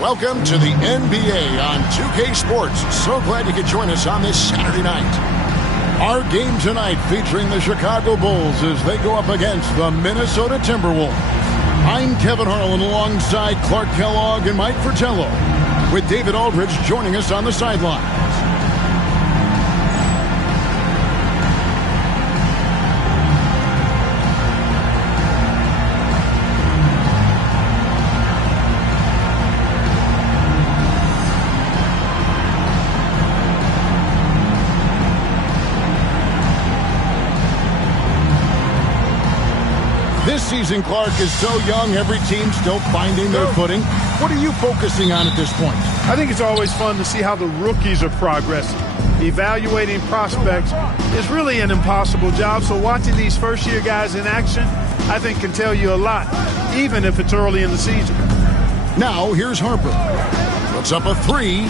Welcome to the NBA on 2K Sports. So glad you could join us on this Saturday night. Our game tonight featuring the Chicago Bulls as they go up against the Minnesota Timberwolves. I'm Kevin Harlan alongside Clark Kellogg and Mike Fratello, with David Aldridge joining us on the sidelines. This season, Clark, is so young, every team still finding their footing. What are you focusing on at this point? I think it's always fun to see how the rookies are progressing. Evaluating prospects is really an impossible job, so watching these first-year guys in action, I think can tell you a lot, even if it's early in the season. Now, here's Harper. Puts up a three.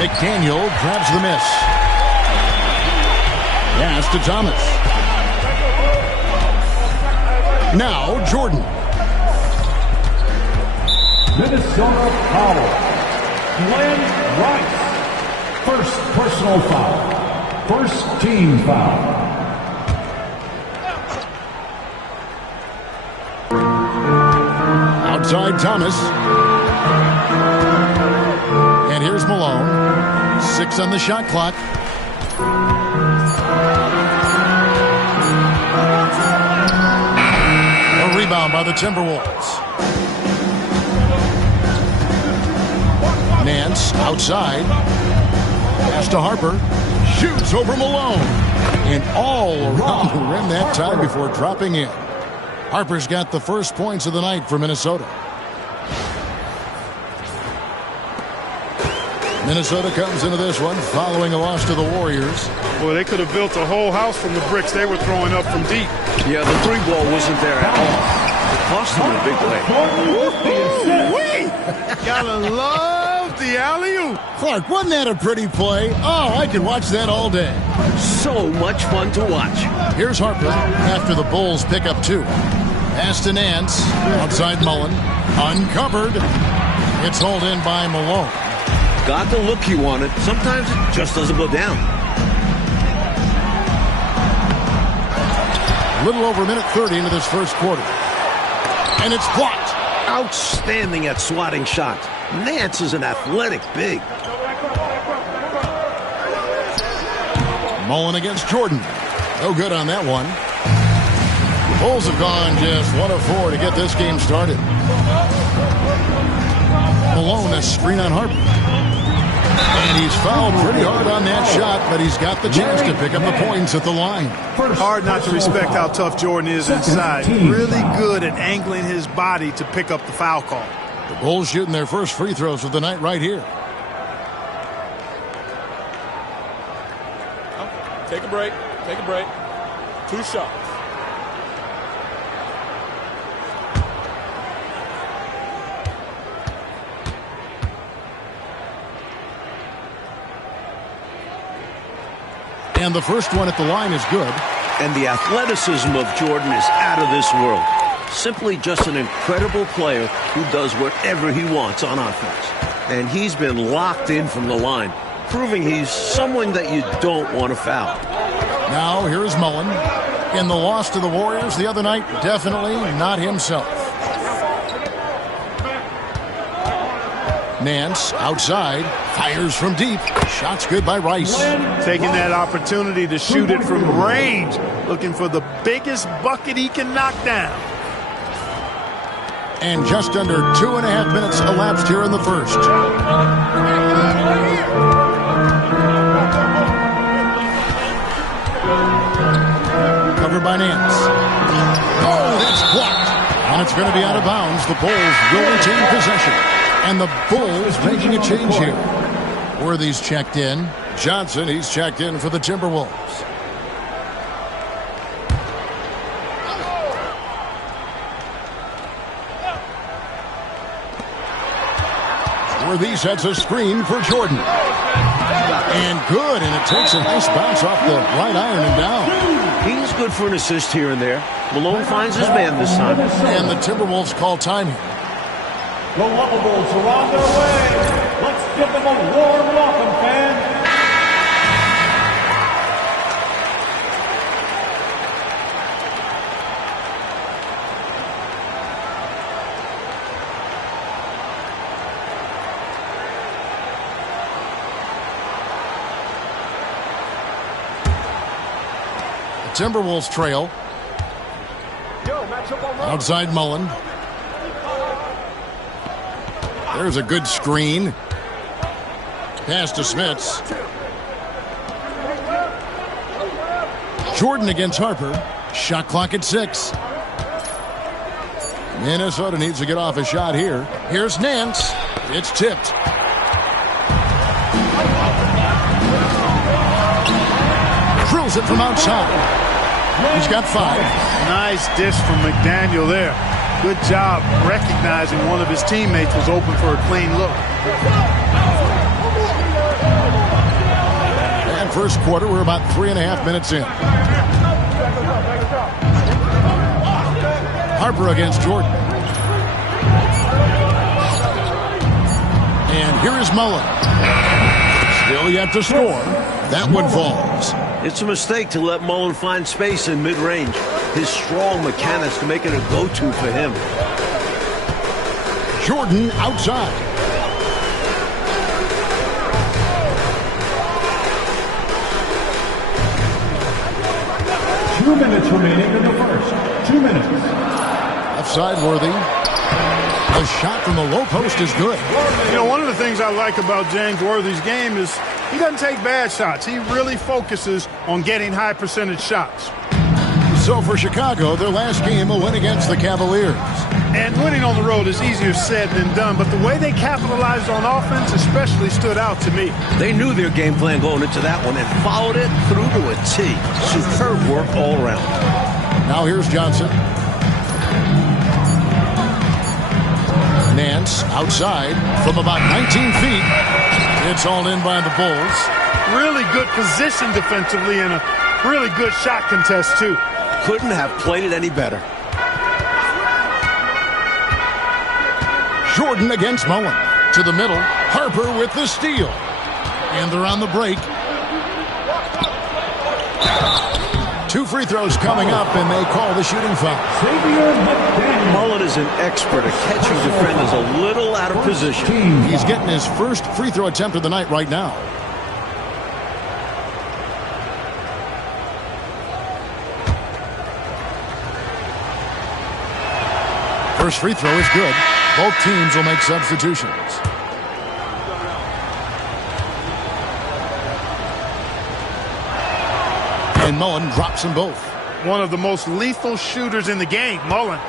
McDaniel grabs the miss. Pass to Thomas. Now, Jordan. Minnesota foul. Glenn Rice. First personal foul. First team foul. Outside Thomas. And here's Malone. 6 on the shot clock. Rebound by the Timberwolves. Nance outside. Pass to Harper. Shoots over Malone. And all around the rim that time before dropping in. Harper's got the first points of the night for Minnesota. Minnesota comes into this one following a loss to the Warriors. Well, they could have built a whole house from the bricks they were throwing up from deep. Yeah, the three ball wasn't there at all. It cost them a big play. Gotta love the alley-oop. Clark, wasn't that a pretty play? Oh, I could watch that all day. So much fun to watch. Here's Harper after the Bulls pick up 2. Pass to Nance. Outside Mullen. Uncovered. It's hauled in by Malone. Got the look he wanted. Sometimes it just doesn't go down. A little over a minute 30 into this first quarter. And it's blocked. Outstanding at swatting shots. Nance is an athletic big. Mullen against Jordan. No good on that one. The Bulls have gone just 1 of 4 to get this game started. Malone, a screen on Harper. And he's fouled pretty hard on that shot, but he's got the chance to pick up the points at the line. Hard not to respect how tough Jordan is inside. Really good at angling his body to pick up the foul call. The Bulls shooting their first free throws of the night right here. Take a break. Take a break. 2 shots. And the first one at the line is good. And the athleticism of Jordan is out of this world. Simply just an incredible player who does whatever he wants on offense. And he's been locked in from the line, proving he's someone that you don't want to foul. Now here's Mullen. In the loss to the Warriors the other night, definitely not himself. Nance outside, fires from deep. Shots good by Rice. Taking that opportunity to shoot it from range. Looking for the biggest bucket he can knock down. And just under 2.5 minutes elapsed here in the first. Covered by Nance. Oh, that's blocked. And it's going to be out of bounds. The Bulls will retain possession. And the Bulls making a change here. Worthy's checked in. Johnson, he's checked in for the Timberwolves. Worthy sets a screen for Jordan. And good, and it takes a nice bounce off the right iron and down. He's good for an assist here and there. Malone finds his man this time. And the Timberwolves call time here. The Lovables are on their way. Let's give them a warm welcome, fans. Timberwolves trail. Outside Mullen. There's a good screen. Pass to Smits. Jordan against Harper. Shot clock at 6. Minnesota needs to get off a shot here. Here's Nance. It's tipped. Drills it from outside. He's got 5. Nice dish from McDaniel there. Good job recognizing one of his teammates was open for a clean look. And first quarter, we're about 3.5 minutes in. Harper against Jordan. And here is Mullen. Still yet to score. That one falls. It's a mistake to let Mullen find space in mid-range. His strong mechanics can make it a go-to for him. Jordan outside. Two minutes remaining in the first. 2 minutes. Left side, Worthy. The shot from the low post is good. You know, one of the things I like about James Worthy's game is he doesn't take bad shots. He really focuses on getting high percentage shots. So for Chicago, their last game, a win against the Cavaliers. And winning on the road is easier said than done, but the way they capitalized on offense especially stood out to me. They knew their game plan going into that one and followed it through to a T. Superb work all around. Now here's Johnson. Nance outside from about 19 feet. It's all in by the Bulls. Really good position defensively and a really good shot contest, too. Couldn't have played it any better. Jordan against Mullen. To the middle. Harper with the steal. And they're on the break. 2 free throws coming up, and they call the shooting foul. Mullen is an expert at catching defenders a little out of position. He's getting his first free throw attempt of the night right now. First free throw is good. Both teams will make substitutions. And Mullen drops them both. One of the most lethal shooters in the game, Mullen.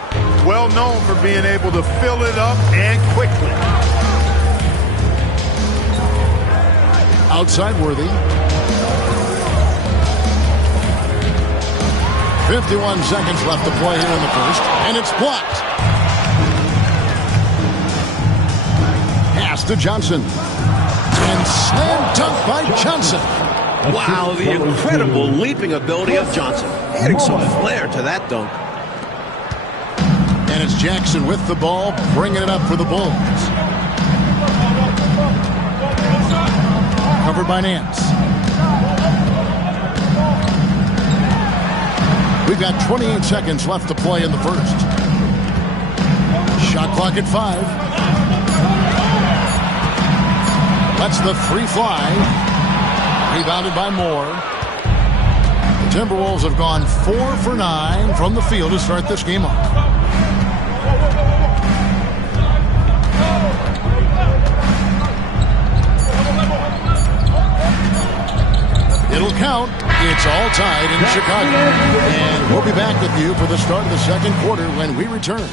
Well known for being able to fill it up and quickly. Outside Worthy. 51 seconds left to play here in the first. And it's blocked. Pass to Johnson. And slam dunk by Johnson. Wow, the incredible leaping ability of Johnson. Adding some flair to that dunk. And it's Jackson with the ball, bringing it up for the Bulls. Covered by Nance. We've got 28 seconds left to play in the first. Shot clock at 5. Lets the 3 fly. Rebounded by Moore. The Timberwolves have gone 4 for 9 from the field to start this game off. It'll count. It's all tied in Chicago. And we'll be back with you for the start of the second quarter when we return.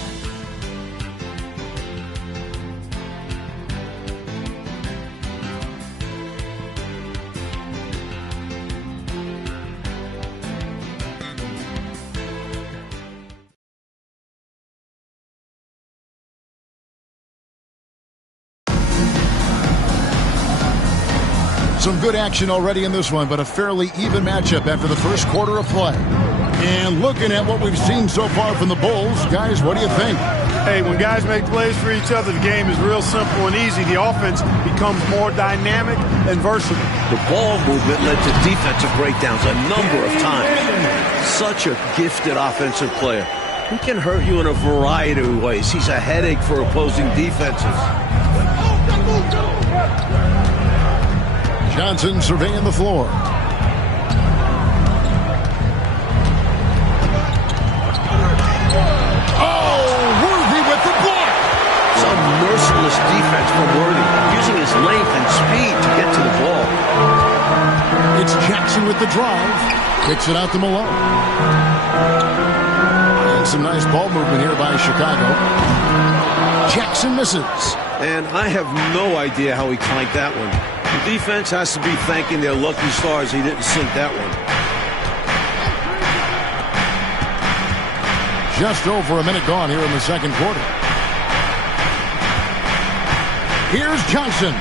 Some good action already in this one, but a fairly even matchup after the first quarter of play. And looking at what we've seen so far from the Bulls, guys, what do you think? Hey, when guys make plays for each other, the game is real simple and easy. The offense becomes more dynamic and versatile. The ball movement led to defensive breakdowns a number of times. Such a gifted offensive player. He can hurt you in a variety of ways. He's a headache for opposing defenses. Johnson surveying the floor. Merciless defense from Worthy, using his length and speed to get to the ball. It's Jackson with the drive. Kicks it out to Malone. And some nice ball movement here by Chicago. Jackson misses. And I have no idea how he clanked that one. The defense has to be thanking their lucky stars he didn't sink that one. Just over a minute gone here in the second quarter. Here's Johnson.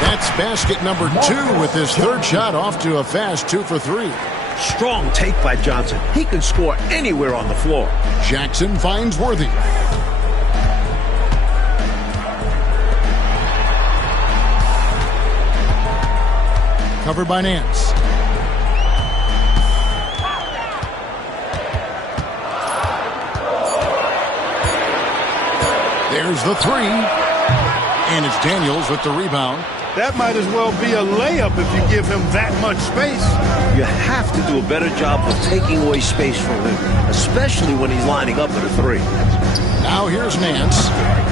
That's basket number 2 with his third shot off to a fast 2 for 3. Strong take by Johnson. He can score anywhere on the floor. Jackson finds Worthy. Covered by Nance. There's the 3. And it's Daniels with the rebound. That might as well be a layup if you give him that much space. You have to do a better job of taking away space from him, especially when he's lining up at a 3. Now here's Nance.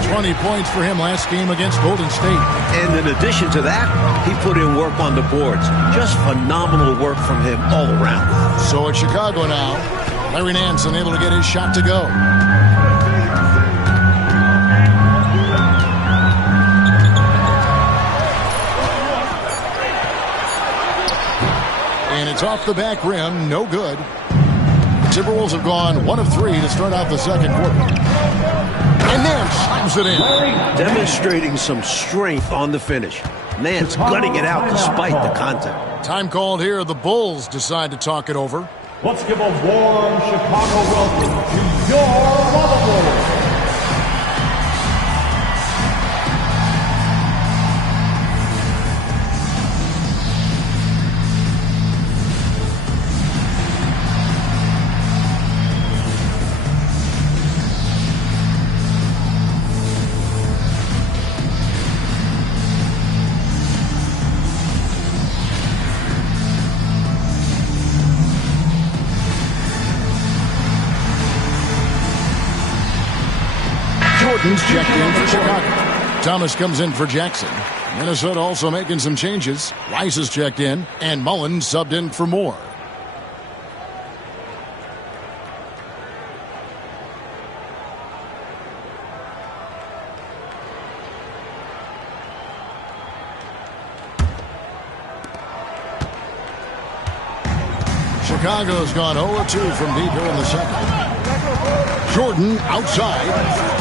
20 points for him last game against Golden State. And in addition to that, he put in work on the boards. Just phenomenal work from him all around. So it's Chicago now. Larry Nance unable to get his shot to go. And it's off the back rim, no good. The Timberwolves have gone 1 of 3 to start out the second quarter. And Nance slams it in. Demonstrating some strength on the finish. Nance gutting it out despite the contact. Time called here. The Bulls decide to talk it over. Let's give a warm Chicago welcome to your Bulls. Jordan's checked in for Chicago. Thomas comes in for Jackson. Minnesota also making some changes. Rice is checked in, and Mullen subbed in for Moore. Chicago's gone 0-2 from deep here in the second. Jordan outside.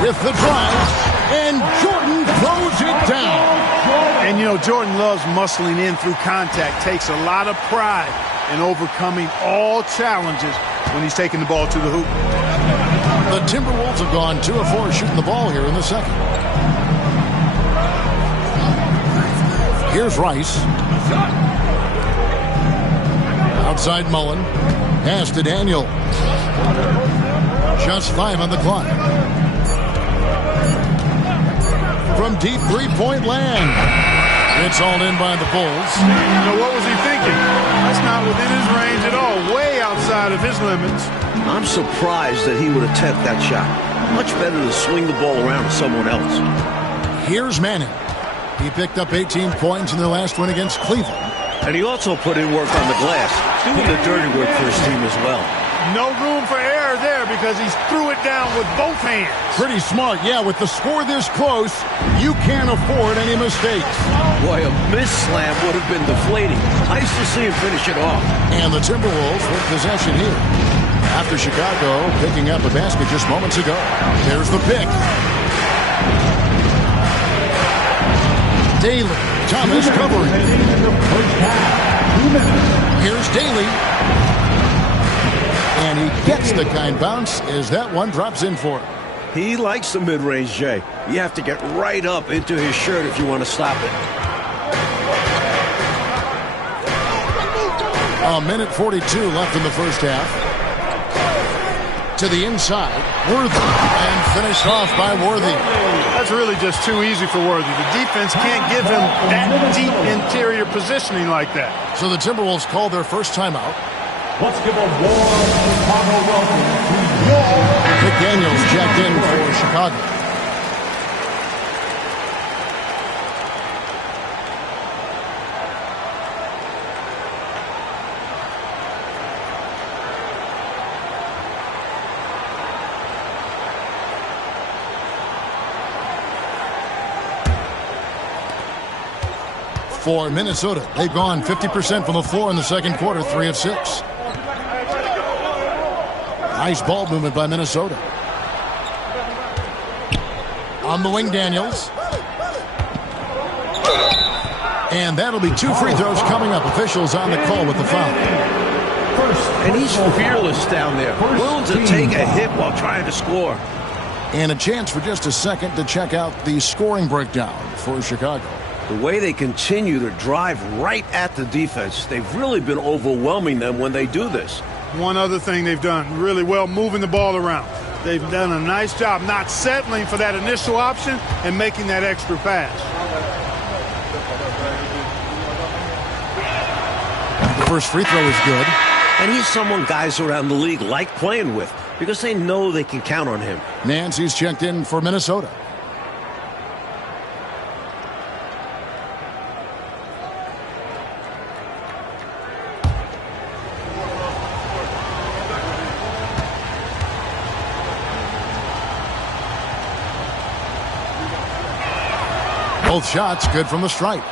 With the drive, and Jordan throws it down. And, you know, Jordan loves muscling in through contact, takes a lot of pride in overcoming all challenges when he's taking the ball to the hoop. The Timberwolves have gone 2 of 4 shooting the ball here in the second. Here's Rice. Outside Mullen. Pass to Daniel. Just 5 on the clock. From deep three-point land. It's all in by the Bulls. You know, what was he thinking? That's not within his range at all. Way outside of his limits. I'm surprised that he would attempt that shot. Much better to swing the ball around to someone else. Here's Manning. He picked up 18 points in their last win against Cleveland. And he also put in work on the glass, doing the dirty work for his team as well. No room for error there because he threw it down with both hands. Pretty smart. Yeah, with the score this close, you can't afford any mistakes. Boy, a miss slam would have been deflating. Nice to see him finish it off. And the Timberwolves with possession here. After Chicago picking up a basket just moments ago. There's the pick. Daly. Thomas covering. Here's Daly. And he gets the kind bounce as that one drops in for him. He likes the mid-range, Jay. You have to get right up into his shirt if you want to stop it. A minute 42 left in the first half. To the inside, Worthy, and finished off by Worthy. That's really just too easy for Worthy. The defense can't give him that deep interior positioning like that. So the Timberwolves call their first timeout. Let's give a warm Chicago welcome to your... McDaniels checked in for Chicago. For Minnesota, they've gone 50% from the floor in the second quarter, 3 of 6. Nice ball movement by Minnesota. On the wing, Daniels. And that'll be 2 free throws coming up. Officials on the call with the foul. And he's fearless down there, willing to take a hit while trying to score. And a chance for just a second to check out the scoring breakdown for Chicago. The way they continue to drive right at the defense, they've really been overwhelming them when they do this. One other thing they've done really well, moving the ball around. They've done a nice job not settling for that initial option and making that extra pass. The first free throw is good. And he's someone guys around the league like playing with because they know they can count on him. Nancy's checked in for Minnesota. Both shots good from the stripe.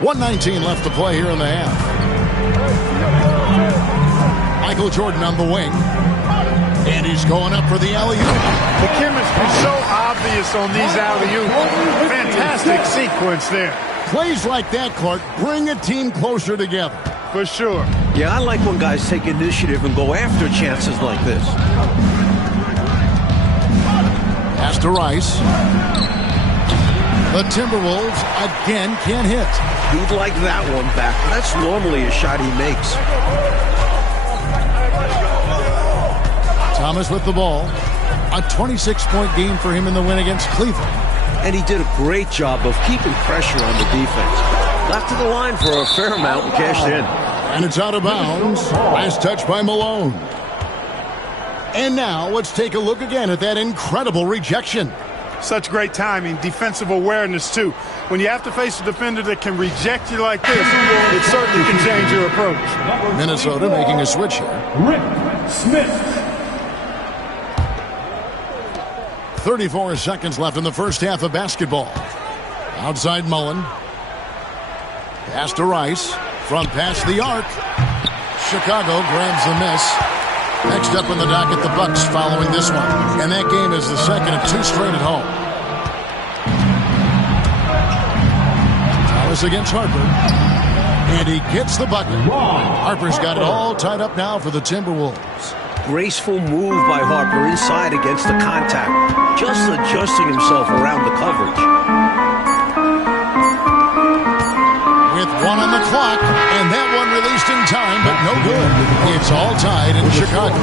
1:19 left to play here in the half. Michael Jordan on the wing. And he's going up for the alley-oop. The chemistry so obvious on these alley-oops. Fantastic sequence there. Plays like that, Clark, bring a team closer together. For sure. Yeah, I like when guys take initiative and go after chances like this. Pass to Rice. The Timberwolves again can't hit. He'd like that one back. That's normally a shot he makes. Thomas with the ball. A 26-point game for him in the win against Cleveland. And he did a great job of keeping pressure on the defense. Got to the line for a fair amount and cashed in. And it's out of bounds. Last touch by Malone. And now let's take a look again at that incredible rejection. Such great timing, defensive awareness too. When you have to face a defender that can reject you like this, it certainly can change your approach. Minnesota making a switch here. Rick Smith. 34 seconds left in the first half of basketball. Outside Mullen. Pass to Rice. Front pass the arc. Chicago grabs the miss. Next up in the docket, the Bucks following this one. And that game is the second of 2 straight at home. Thomas against Harper. And he gets the bucket. Harper's got it all tied up now for the Timberwolves. Graceful move by Harper inside against the contact. Just adjusting himself around the coverage. With 1 on the clock, and that one released in time, but no good. It's all tied in Chicago.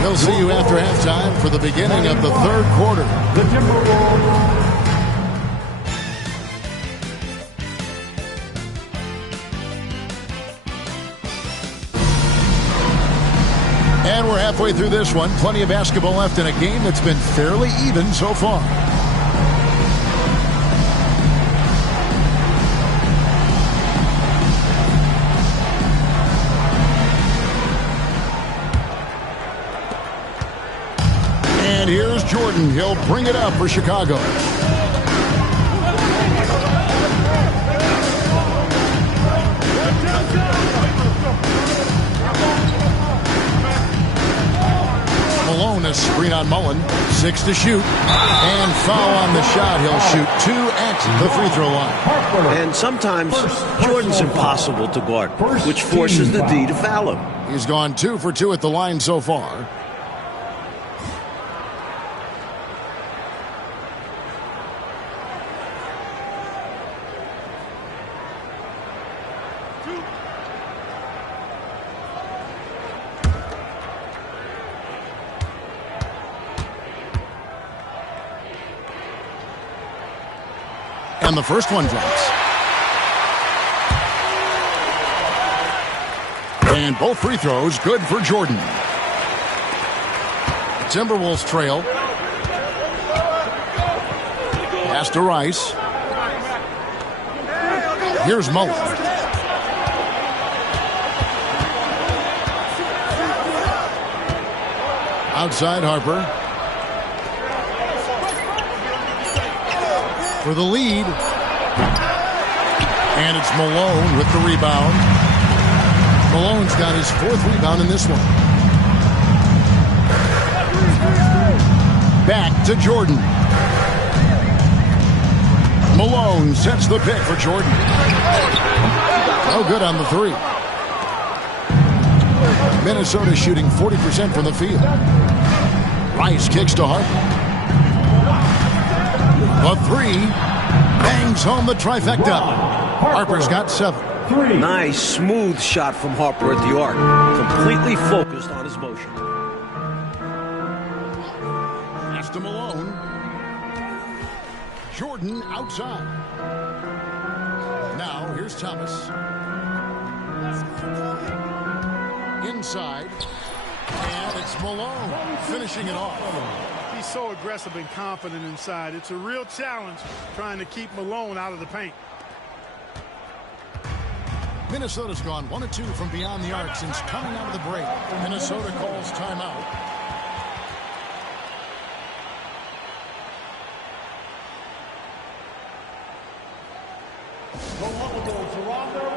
They'll see you after halftime for the beginning of the third quarter. The Timberwolves. And we're halfway through this one. Plenty of basketball left in a game that's been fairly even so far. And here's Jordan. He'll bring it up for Chicago. Malone a screen on Mullen. 6 to shoot. And foul on the shot. He'll shoot 2 at the free throw line. And sometimes Jordan's impossible to guard, which forces the D to foul him. He's gone 2 for 2 at the line so far. And the first one drops. And both free throws good for Jordan. Timberwolves trail. Pass to Rice. Here's Mullen. Outside Harper. For the lead. And it's Malone with the rebound. Malone's got his 4th rebound in this one. Back to Jordan. Malone sets the pick for Jordan. Oh, good on the 3. Minnesota shooting 40% from the field. Rice kicks to Harper. The 3 bangs home the trifecta. Harper's got 7. Nice, smooth shot from Harper at the arc. Completely focused on his motion. Pass to Malone. Jordan outside. Now here's Thomas. Inside. And it's Malone finishing it off. He's so aggressive and confident inside. It's a real challenge trying to keep Malone out of the paint. Minnesota's gone 1 of 2 from beyond the arc since coming out of the break. Minnesota calls timeout. The Lumberjacks are on their way.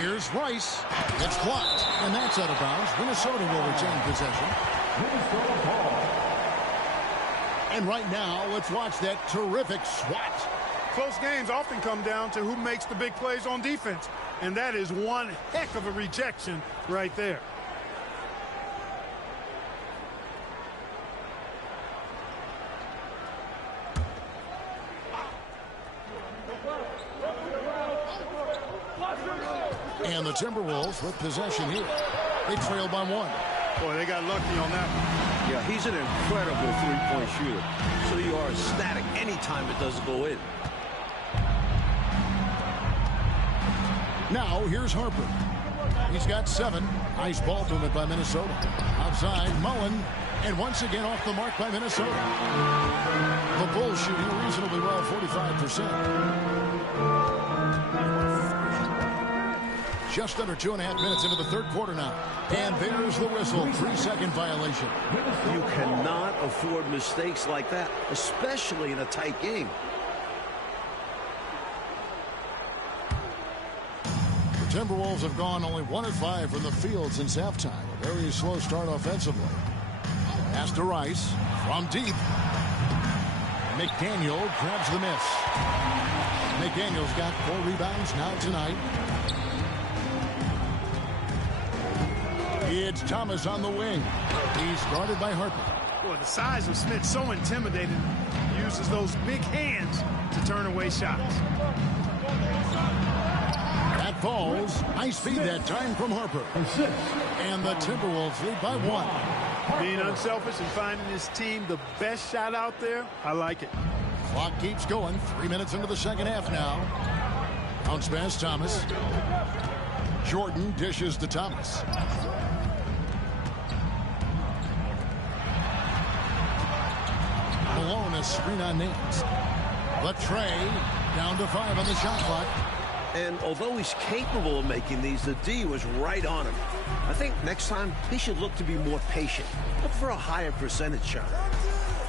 Here's Rice. It's blocked, and that's out of bounds. Minnesota will retain possession. And right now, let's watch that terrific swat. Close games often come down to who makes the big plays on defense. And that is one heck of a rejection right there. And the Timberwolves with possession here. They trail by 1. Boy, they got lucky on that one. Yeah, he's an incredible three-point shooter. So you are ecstatic anytime it doesn't go in. Now, here's Harper. He's got 7. Nice ball movement by Minnesota. Outside, Mullen. And once again off the mark by Minnesota. The Bulls shooting reasonably well, 45%. Just under 2.5 minutes into the 3rd quarter now. And there's the whistle. 3-second violation. You cannot afford mistakes like that, especially in a tight game. The Timberwolves have gone only 1 of 5 from the field since halftime. A very slow start offensively. Pass to Rice from deep. McDaniel grabs the miss. McDaniel's got 4 rebounds now tonight. It's Thomas on the wing. He's guarded by Harper. Boy, the size of Smith so intimidating. He uses those big hands to turn away shots. That falls. Nice speed that time from Harper. And the Timberwolves lead by 1. Being unselfish and finding his team the best shot out there, I like it. Clock keeps going. 3 minutes into the second half now. Bounce pass, Thomas. Jordan dishes to Thomas. Malone, a screen on Nance. The tray, down to 5 on the shot clock. And although he's capable of making these, the D was right on him. I think next time he should look to be more patient. Look for a higher percentage shot.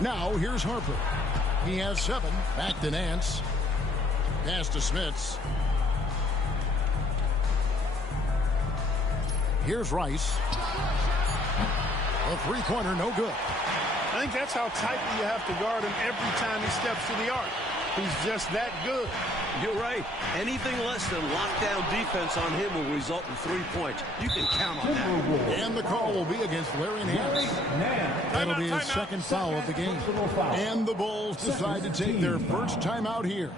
Now here's Harper. He has 7. Back to Nance. Pass to Smits. Here's Rice. A three-pointer, no good. I think that's how tightly you have to guard him every time he steps to the arc. He's just that good. You're right. Anything less than lockdown defense on him will result in 3 points. You can count on that. And the call will be against Larry Nance. That'll be his second foul of the game. And the Bulls decide to take their first timeout here.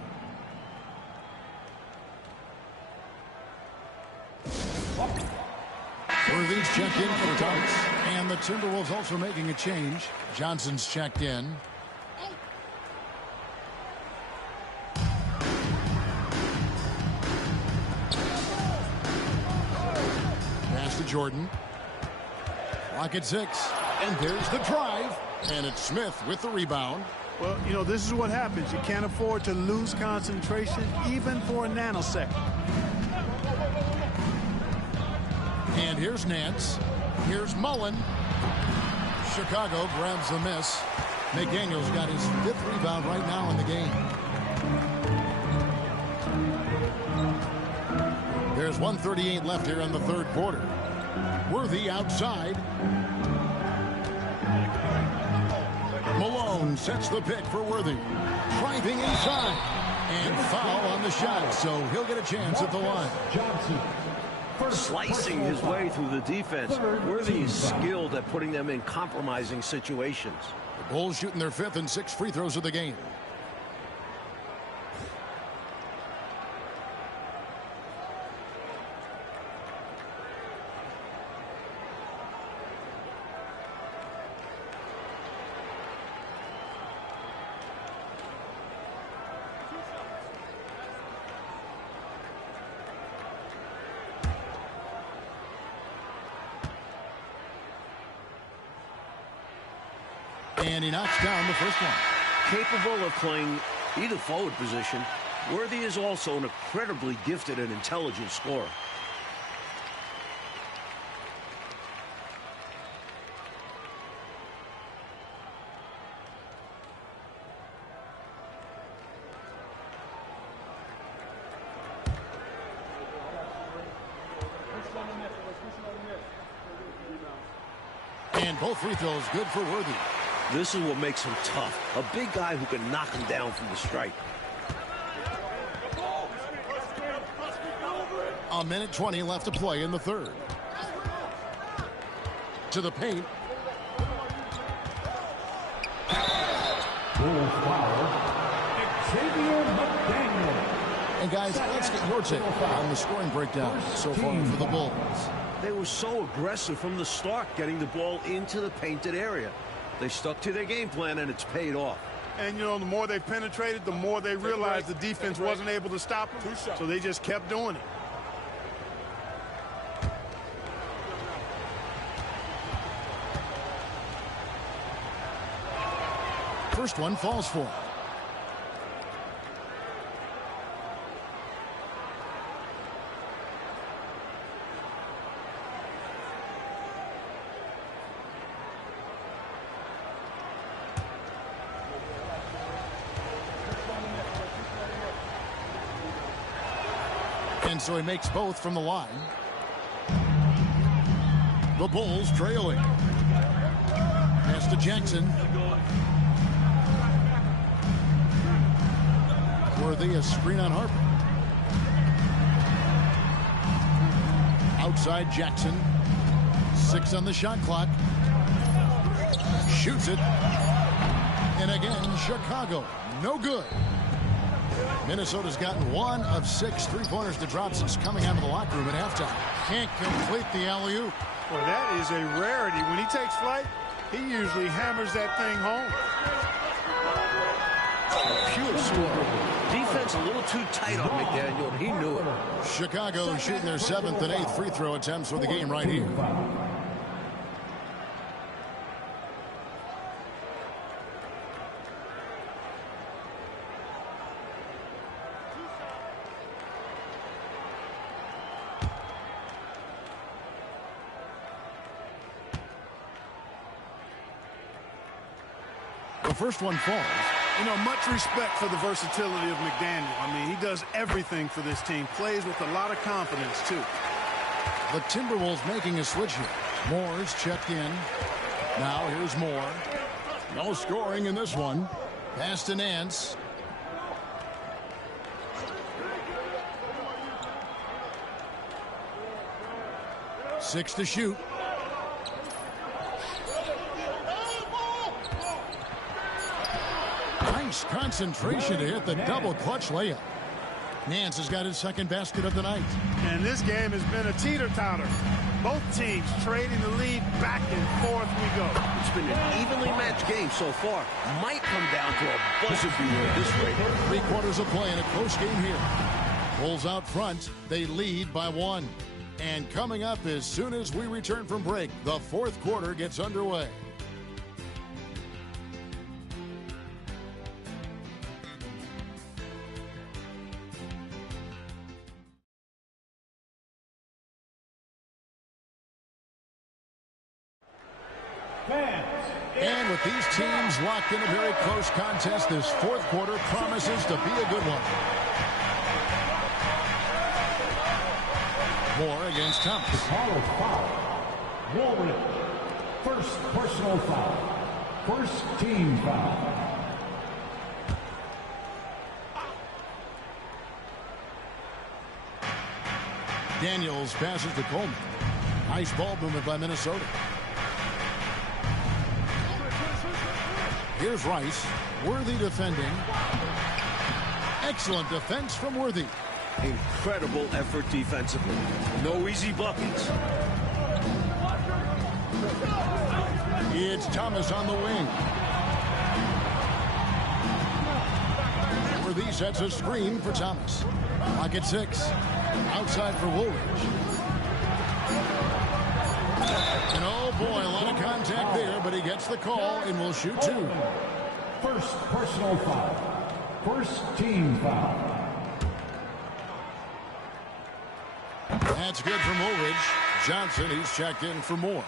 Worthy's checked in for Dunks. And the Timberwolves also making a change. Johnson's checked in. Pass to Jordan. Lock at 6. And there's the drive. And it's Smith with the rebound. Well, you know, this is what happens. You can't afford to lose concentration even for a nanosecond. And here's Nance. Here's Mullen. Chicago grabs the miss. McDaniel's got his 5th rebound right now in the game. There's 1:38 left here in the third quarter. Worthy outside. Malone sets the pick for Worthy. Driving inside. And foul on the shot, so he'll get a chance at the line. Slicing his way through the defense. Worthy is skilled at putting them in compromising situations. The Bulls shooting their 5th and 6th free throws of the game. And he knocks down the first one. Capable of playing either forward position, Worthy is also an incredibly gifted and intelligent scorer. And both free throws good for Worthy. This is what makes him tough. A big guy who can knock him down from the stripe. A minute 20 left to play in the third. To the paint. And guys, let's get your take on the scoring breakdown so far for the Bulls. They were so aggressive from the start, getting the ball into the painted area. They stuck to their game plan, and it's paid off. And, you know, the more they penetrated, the more they realized the defense wasn't able to stop them. So they just kept doing it. First one falls for him. And so he makes both from the line. The Bulls trailing. Pass to Jackson. Worthy, a screen on Harper. Outside Jackson. 6 on the shot clock. Shoots it. And again, Chicago. No good. Minnesota's gotten 1 of 6 three-pointers to drop since coming out of the locker room at halftime. Can't complete the alley-oop. Well, that is a rarity. When he takes flight, he usually hammers that thing home. Pure score. Defense a little too tight on McDaniel, and he knew it. Chicago shooting their 7th and 8th free throw attempts for the game right here. first one falls. You know, much respect for the versatility of McDaniel. I mean, he does everything for this team. Plays with a lot of confidence, too. The Timberwolves making a switch here. Moore's checked in. Now here's Moore. No scoring in this one. Pass to Nance. Six to shoot. Nice concentration to hit the double clutch layup. Nance has got his second basket of the night. And this game has been a teeter-totter. Both teams trading the lead back and forth we go. It's been an evenly matched game so far. Might come down to a buzzer beater at this rate. 3/4 of play in a close game here. Bulls out front. They lead by 1. And coming up as soon as we return from break, the fourth quarter gets underway. And with these teams locked in a very close contest, this fourth quarter promises to be a good one. Moore against Thomas. Auto foul. Woolridge. First personal foul. First team foul. Daniels passes to Coleman. Nice ball movement by Minnesota. Here's Rice. Worthy defending. Excellent defense from Worthy. Incredible effort defensively. No easy buckets. It's Thomas on the wing. Worthy sets a screen for Thomas. Clock at 6. Outside for Woolridge. And oh boy, a lot of contact there, but he gets the call and will shoot 2. First personal foul. First team foul. That's good from Woolridge. Johnson, he's checked in for more.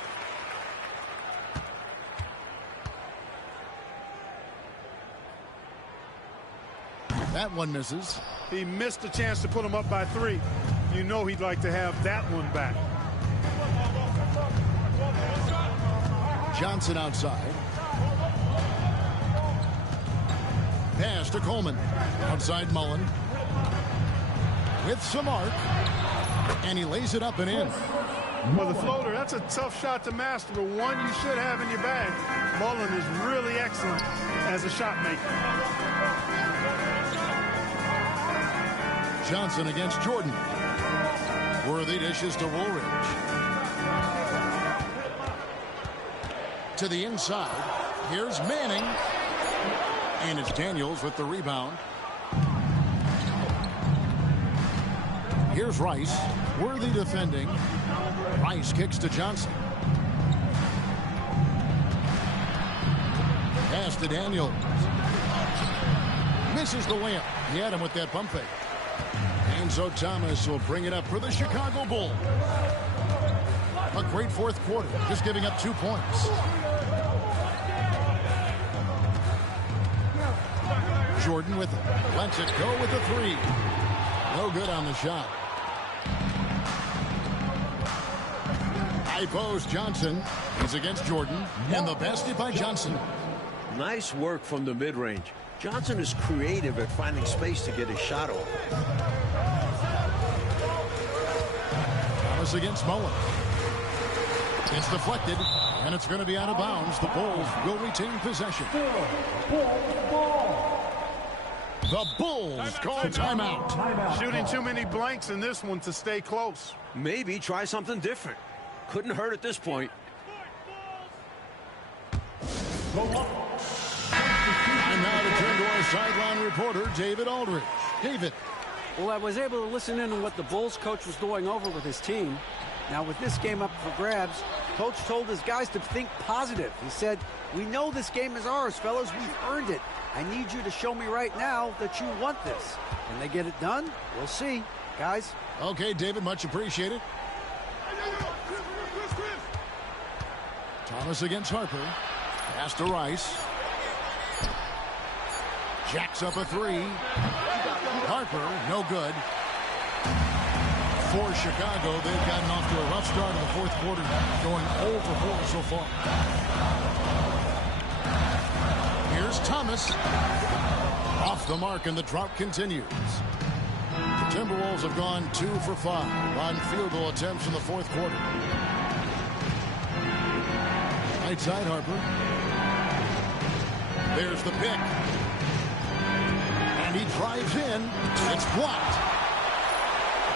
That one misses. He missed a chance to put him up by 3. You know he'd like to have that one back. Johnson outside. Pass to Coleman. Outside Mullen. With some arc. And he lays it up and in. Well, the floater, that's a tough shot to master, but one you should have in your bag. Mullen is really excellent as a shot maker. Johnson against Jordan. Worthy dishes to Woolridge. To the inside. Here's Manning. And it's Daniels with the rebound. Here's Rice. Worthy defending. Rice kicks to Johnson. Pass to Daniels. Misses the layup. He had him with that pump fake. And so Thomas will bring it up for the Chicago Bulls. A great fourth quarter, just giving up 2 points. Jordan with it. Lets it go with a 3. No good on the shot. High post Johnson. He's against Jordan. And the basket by Johnson. Nice work from the mid-range. Johnson is creative at finding space to get his shot off. Thomas against Mullen. It's deflected, and it's going to be out of bounds. The Bulls will retain possession. The Bulls call timeout. Shooting too many blanks in this one to stay close. Maybe try something different. Couldn't hurt at this point. And now to turn to our sideline reporter, David Aldridge. David. Well, I was able to listen in on what the Bulls coach was going over with his team. Now, with this game up for grabs, coach told his guys to think positive. He said, "We know this game is ours, fellas. We've earned it. I need you to show me right now that you want this." Can they get it done? We'll see. Guys. Okay, David, much appreciated. Thomas against Harper. Pass to Rice. Jacks up a three. Harper, no good. For Chicago, they've gotten off to a rough start in the fourth quarter, going 0 for 4 so far. Here's Thomas. Off the mark, and the drought continues. The Timberwolves have gone 2 for 5 on field goal attempts in the fourth quarter. Right side, Harper. There's the pick. And he drives in. It's blocked.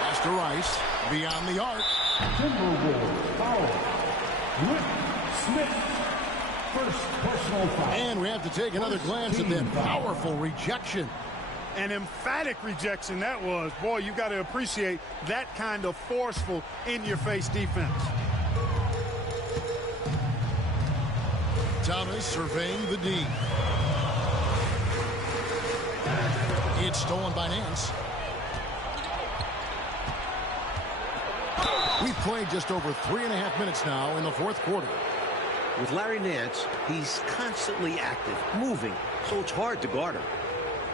Pass to Rice. Beyond the arc. Timberwolves foul. Rick Smith. First personal foul. And we have to take another glance at that powerful rejection. An emphatic rejection that was. Boy, you got to appreciate that kind of forceful, in-your-face defense. Thomas surveying the D. It's stolen by Nance. We've played just over 3.5 minutes now in the fourth quarter. With Larry Nance, he's constantly active, moving, so it's hard to guard him.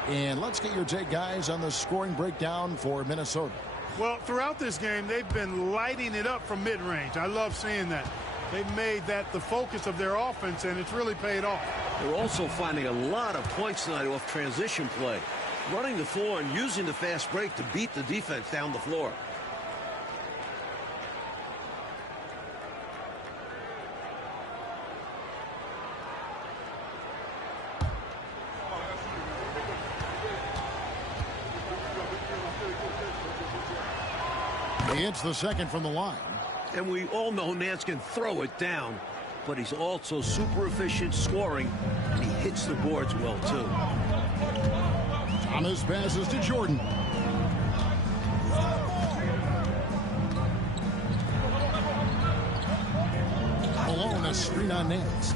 And let's get your take, guys, on the scoring breakdown for Minnesota. Well, throughout this game, they've been lighting it up from mid-range. I love seeing that. They've made that the focus of their offense, and it's really paid off. They're also finding a lot of points tonight off transition play, running the floor and using the fast break to beat the defense down the floor. He hits the second from the line. And we all know Nance can throw it down, but he's also super efficient scoring, and he hits the boards well, too. Thomas passes to Jordan. Malone, a screen on Nance.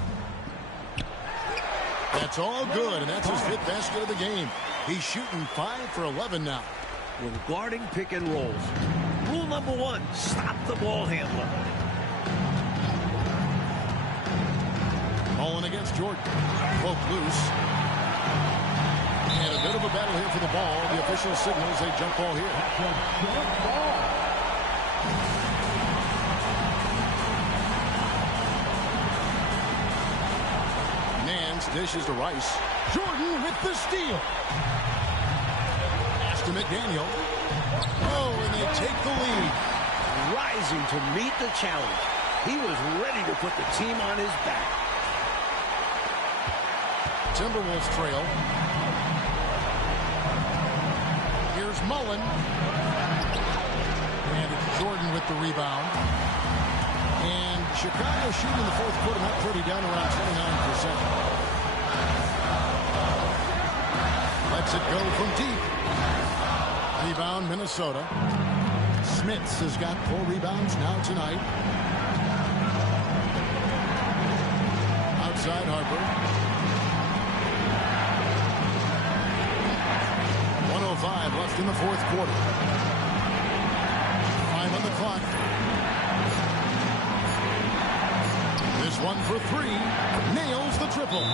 That's all good, and that's his 5th basket of the game. He's shooting 5 for 11 now. When guarding pick and rolls, rule number 1, stop the ball handler. Mullen against Jordan. Poke loose. And a bit of a battle here for the ball. The official signals a jump ball here. Nance dishes to Rice. Jordan with the steal. Pass to McDaniel. Oh, and they take the lead. Rising to meet the challenge. He was ready to put the team on his back. Timberwolves trail. Here's Mullen. And it's Jordan with the rebound. And Chicago shooting in the fourth quarter not pretty, down around 29%. Lets it go from deep. Rebound, Minnesota. Smits has got 4 rebounds now tonight. Outside Harper. 1:05 left in the fourth quarter. 5 on the clock. This one for 3. Nails the triple.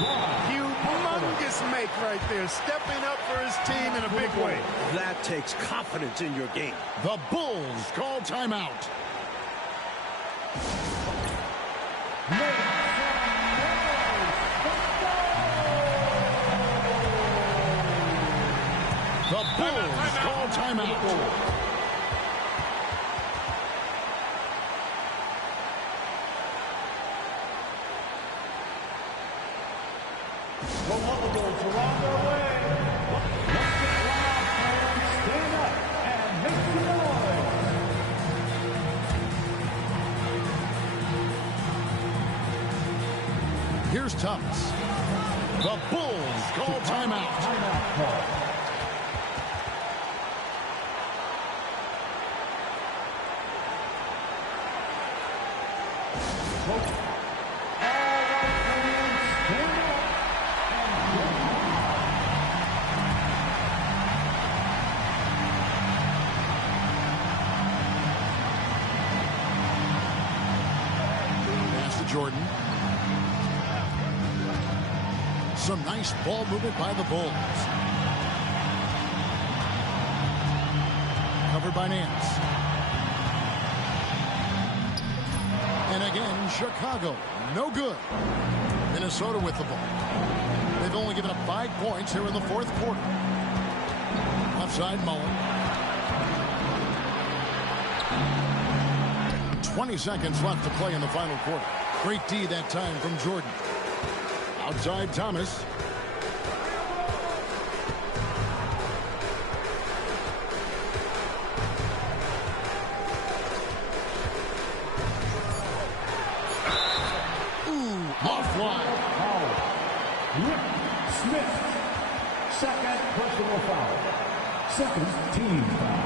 Humongous make right there, stepping up for his team in a big way. That takes confidence in your game. The Bulls call timeout. The Bulls call timeout. The lovable Toronto way. Let's get loud, fans. Stand up and make some noise. Here's Thomas. The Bulls call timeout. Timeout call. Jordan. Some nice ball movement by the Bulls. Covered by Nance. And again, Chicago. No good. Minnesota with the ball. They've only given up 5 points here in the fourth quarter. Left side, Mullen. 20 seconds left to play in the final quarter. Great D that time from Jordan. Outside, Thomas. Offline. Smith. Second personal foul. Second team foul.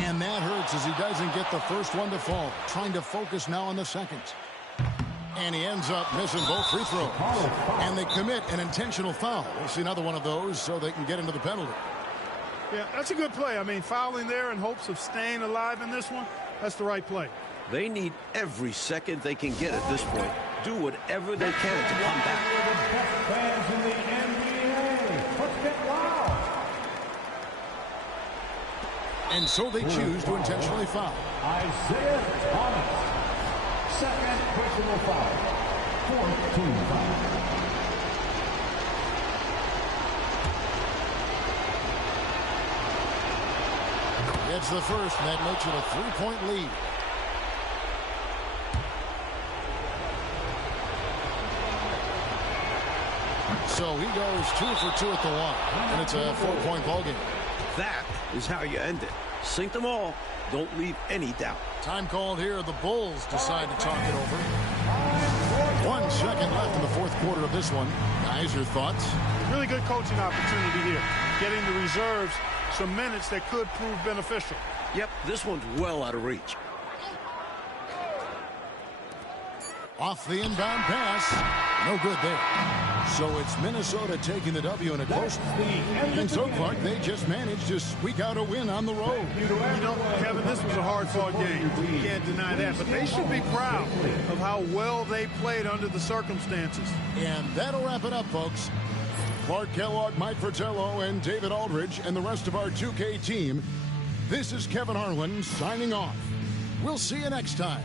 And that hurts as he doesn't get the first one to fall. Trying to focus now on the second. And he ends up missing both free throws. And they commit an intentional foul. We'll see another one of those so they can get into the penalty. Yeah, that's a good play. I mean, fouling there in hopes of staying alive in this one, that's the right play. They need every second they can get at this point. Do whatever they can to come back. The best fans in the NBA. Let's get loud. And so they choose to intentionally foul. Isaiah Thomas. Second personal foul. Fourth team foul. It's the first, and that makes it a 3-point lead. So he goes 2 for 2 at the line, and it's a 4-point ball game. That is how you end it. Sink them all. Don't leave any doubt. Time called here. The Bulls decide to talk it over. 1 second left in the fourth quarter of this one. Guys, your thoughts? Really good coaching opportunity here. Getting the reserves some minutes that could prove beneficial. Yep, this one's well out of reach. Off the inbound pass. No good there. So it's Minnesota taking the W in a close one. And so far, they just managed to squeak out a win on the road. You know, Kevin, this was a hard-fought game. You can't deny that. But they should be proud of how well they played under the circumstances. And that'll wrap it up, folks. Clark Kellogg, Mike Fratello, and David Aldridge, and the rest of our 2K team. This is Kevin Harlan signing off. We'll see you next time.